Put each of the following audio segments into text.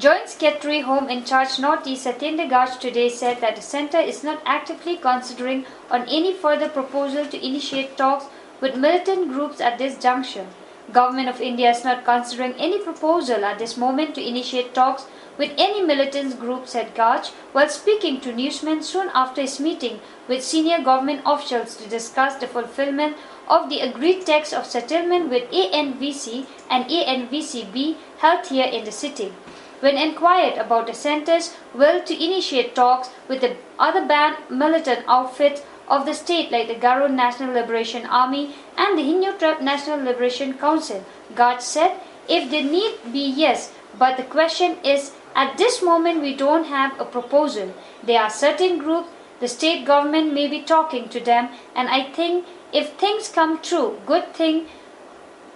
Joint Secretary Home in charge Northeast Satyendra Gaj today said that the centre is not actively considering on any further proposal to initiate talks with militant groups at this juncture. Government of India is not considering any proposal at this moment to initiate talks with any militant group, said Gaj, while speaking to newsmen soon after his meeting with senior government officials to discuss the fulfillment of the agreed text of settlement with Anvc and Anvc.B held here in the city. When inquired about the centre's will to initiate talks with the other banned militant outfits of the state like the Garo National Liberation Army and the Hindu Tribe National Liberation Council, Gaj said, if they need be, yes, but the question is, at this moment we don't have a proposal. There are certain groups, the state government may be talking to them, and I think if things come true, good thing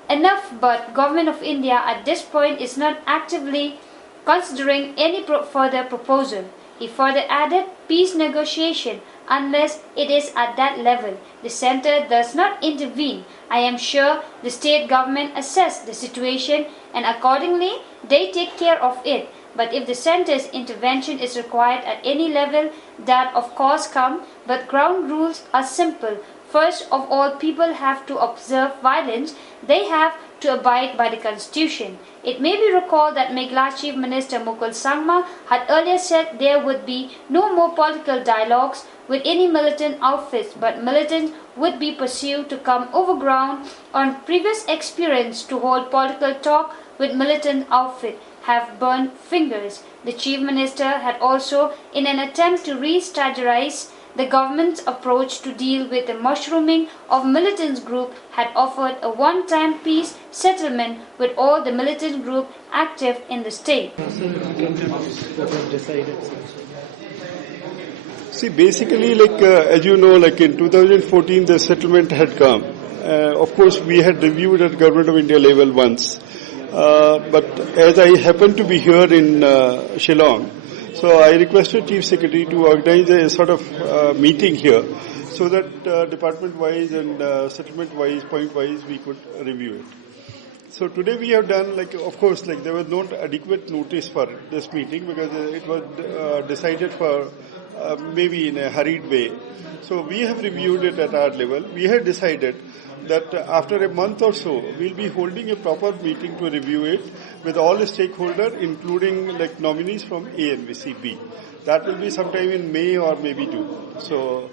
enough, but Government of India at this point is not actively considering any further proposal. He further added, peace negotiation, unless it is at that level, the centre does not intervene. I am sure the state government assess the situation and accordingly they take care of it. But if the centre's intervention is required at any level, that of course come, but ground rules are simple. First of all, people have to observe violence. They have to abide by the constitution. It may be recalled that Meghalaya Chief Minister Mukul Sangma had earlier said there would be no more political dialogues with any militant outfits, but militants would be pursued to come over ground. On previous experience to hold political talk with militant outfit have burned fingers. The Chief Minister had also, in an attempt to re-strategize the government's approach to deal with the mushrooming of militant group, had offered a one-time peace settlement with all the militant group active in the state. See, basically, as you know, in 2014, the settlement had come. Of course, we had reviewed at Government of India level once. But as I happened to be here in Shillong, so I requested Chief Secretary to organize a sort of meeting here so that department-wise and settlement-wise, point-wise, we could review it. So today we have done, of course, there was not adequate notice for this meeting because it was decided for maybe in a hurried way. So we have reviewed it at our level. We have decided that after a month or so, we'll be holding a proper meeting to review it with all the stakeholders, including nominees from Anvc.B. That will be sometime in May or maybe June. So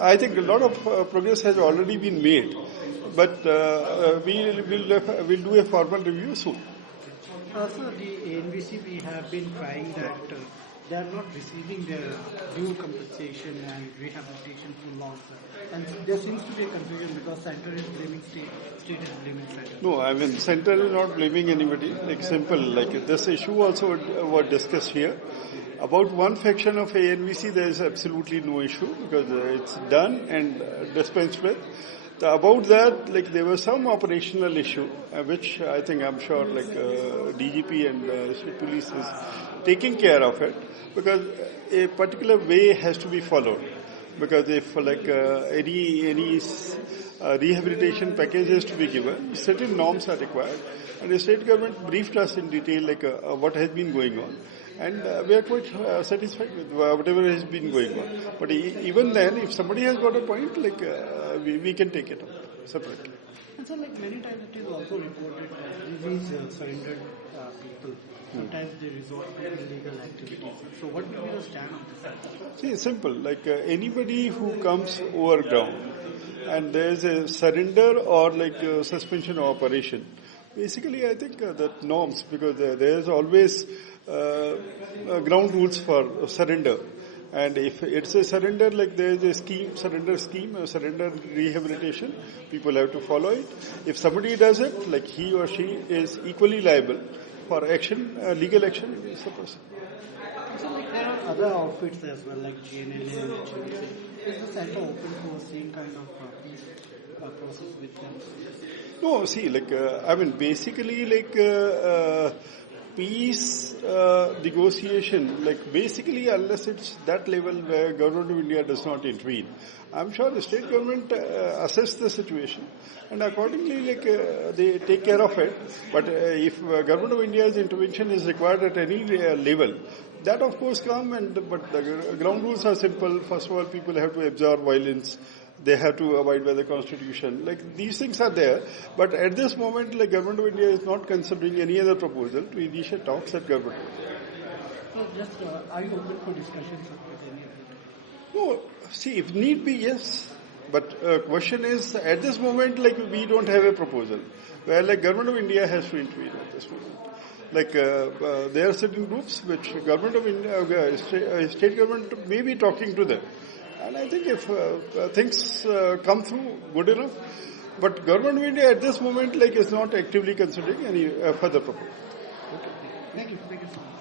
I think a lot of progress has already been made, but we'll do a formal review soon. So the Anvc.B have been trying that they are not receiving their due compensation and rehabilitation from law. And there seems to be a confusion because center is blaming state is blaming center. No, center is not blaming anybody. Simple. This issue also was discussed here. About one faction of Anvc, there is absolutely no issue because it's done and dispensed with. About that, there was some operational issue, which I think I'm sure DGP and state police is taking care of it, because a particular way has to be followed. Because if any rehabilitation package has to be given, certain norms are required, and the state government briefed us in detail what has been going on. And we are quite satisfied with whatever has been going on. But even then, if somebody has got a point, we can take it up separately. And so, many times it is also reported that these surrendered people, sometimes they resort to illegal activities. So what will be the stand on this? See, it's simple. Anybody who comes over ground and there is a surrender or suspension of operation, basically I think that norms, because there is always ground rules for surrender. And if it's a surrender, there is a surrender rehabilitation, people have to follow it. If somebody does it, he or she is equally liable for action, legal action against the person. So there are other outfits as well, like GNLA and HMC. Is the center open for the same kind of peace process with them? No, see, basically, peace negotiation, like basically unless it's that level where Government of India does not intervene, I'm sure the state government assess the situation and accordingly they take care of it. But if Government of India's intervention is required at any level, that of course but the ground rules are simple. First of all, people have to absorb violence. They have to abide by the constitution. Like these things are there, but at this moment, like Government of India is not considering any other proposal to initiate talks at government. So just are you open for discussions with any of them? No, see, if need be, yes. But question is, at this moment, like we don't have a proposal. Where like Government of India has to intervene at this moment. Like there are certain groups which Government of India, state government may be talking to them. And I think if things come through good enough, but Government of India at this moment is not actively considering any further proposal. Okay. Thank you. Thank you so much.